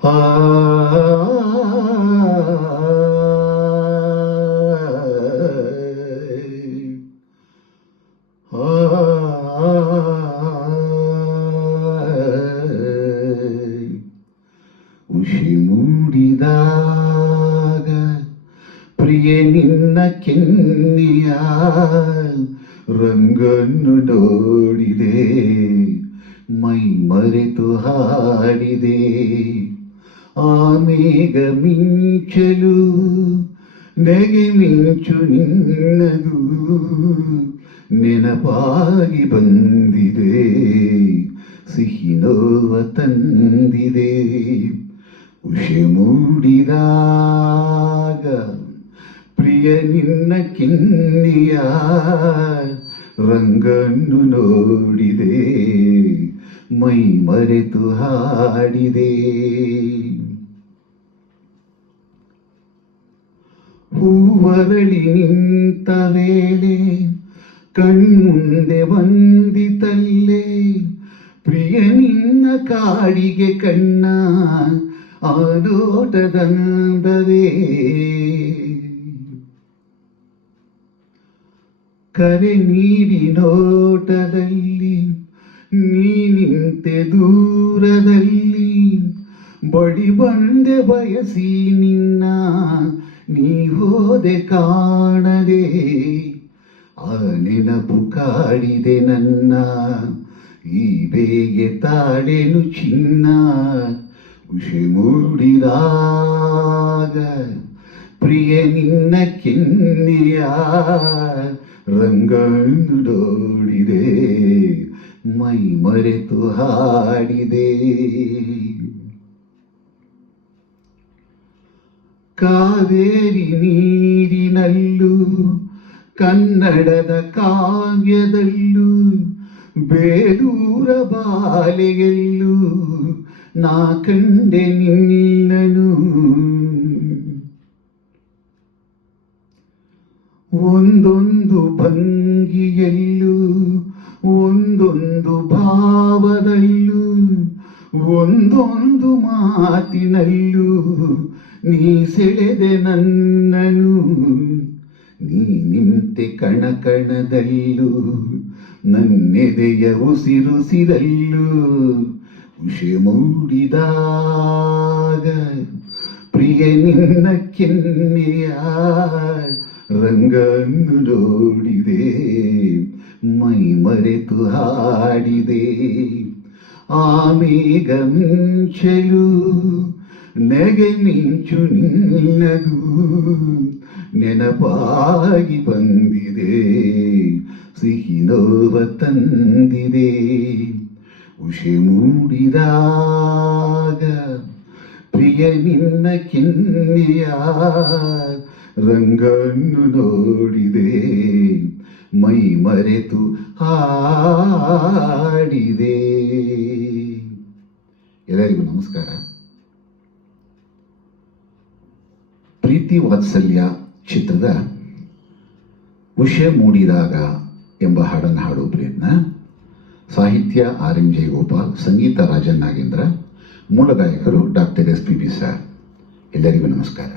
ಆ ಉಷಿ ಮೂಡಿದಾಗ ಪ್ರಿಯ ನಿನ್ನ ಕೆನ್ನೆಯ ರಂಗನ್ನು ನೋಡಿದೆ, ಮೈ ಮರೆತು ಹಾಡಿದೆ. ಆ ಮೇಘ ಮಿಂಚಲು ನೆಗೆ ಮಿಂಚು ನಿನ್ನದು ನೆನಪಾಗಿ ಬಂದಿದೆ, ಸಿಹಿ ನೋವ ತಂದಿದೆ. ಉಷೆ ಮೂಡಿದಾಗ ಪ್ರಿಯ ನಿನ್ನ ಕಿನ್ನಿಯ ರಂಗನ್ನು ನೋಡಿದೆ, ಮೈ ಮರೆತು ಹಾಡಿದೆ. ಹೂವರಳಿ ನಿಂತ ವೇಳೆ ಕಣ್ಮುಂದೆ ಬಂದಿತಲ್ಲೇ ಪ್ರಿಯ ನಿನ್ನ ಕಾಡಿಗೆ ಕಣ್ಣ ಆಡೋಟದಂದವೇ. ಕರೆ ನೀಡಿ ನೋಟದಲ್ಲಿ ನೀ ನಿಂತೆ ದೂರದಲ್ಲಿ, ಬಡಿ ಬಂದೆ ಬಯಸಿ ನಿನ್ನ ನೀ ಹೋದೆ ಕಾಣದೆ. ಆ ನೆನಪು ಕಾಡಿದೆ ನನ್ನ, ಈ ಬೇಗೆ ತಾಡೆನು ಚಿನ್ನ. ಉಷೆ ಮೂಡಿದಾಗ ಪ್ರಿಯ ನಿನ್ನ ಕೆನ್ನೆಯ ರಂಗನ್ನು ನೋಡಿದೆ, ಮೈ ಮರೆತು ಹಾಡಿದೆ. ಕಾವೇರಿ ನೀರಿನಲ್ಲೂ ಕನ್ನಡದ ಕಾವ್ಯದಲ್ಲೂ ಬೇಲೂರ ಬಾಲೆಯಲ್ಲೂ ನಾ ಕಂಡೆ ನಿನ್ನನು. ಒಂದೊಂದು ಭಂಗಿಯಲ್ಲೂ ಒಂದೊಂದು ಭಾವದಲ್ಲೂ ಒಂದೊಂದು ಮಾತಿನಲ್ಲೂ ನೀ ಸೆಳೆದೆ ನನ್ನನು. ನೀ ನಿಂತೆ ಕಣಕಣದಲ್ಲೂ ನನ್ನೆದೆಯ ಉಸಿರುಸಿರಲ್ಲೂ. ಉಷೆ ಮೂಡಿದಾಗ ಪ್ರಿಯ ನಿನ್ನ ಕೆನ್ನೆಯ ರಂಗನ್ನು ನೋಡಿದೆ, ಮೈ ಮರೆತು ಹಾಡಿದೆ. ಆ ಮೇಘ ಮಿಂಚಲು ನೆಗೆ ಮಿಂಚು ನಿನ್ನದು ನೆನಪಾಗಿ ಬಂದಿದೆ, ಸಿಹಿ ನೋವ ತಂದಿದೆ. ಉಷೆ ಮೂಡಿದಾಗ ಪ್ರಿಯ ನಿನ್ನ ಕೆನ್ನೆಯ ರಂಗನ್ನು ನೋಡಿದೆ, ಮೈ ಮರೆತು ಹಾಡಿದೆ. ಎಲ್ಲರಿಗೂ ನಮಸ್ಕಾರ. ಪ್ರೀತಿ ವಾತ್ಸಲ್ಯ ಚಿತ್ರದ ಉಷೆ ಮೂಡಿದಾಗ ಎಂಬ ಹಾಡನ್ನು ಹಾಡೋ ಪ್ರಯತ್ನ. ಸಾಹಿತ್ಯ RN ಜಯಗೋಪಾಲ್, ಸಂಗೀತ ರಾಜನ್ ನಾಗೇಂದ್ರ, ಮೂಲ ಗಾಯಕರು ಡಾಕ್ಟರ್ SPB ಸರ್. ಎಲ್ಲರಿಗೂ ನಮಸ್ಕಾರ.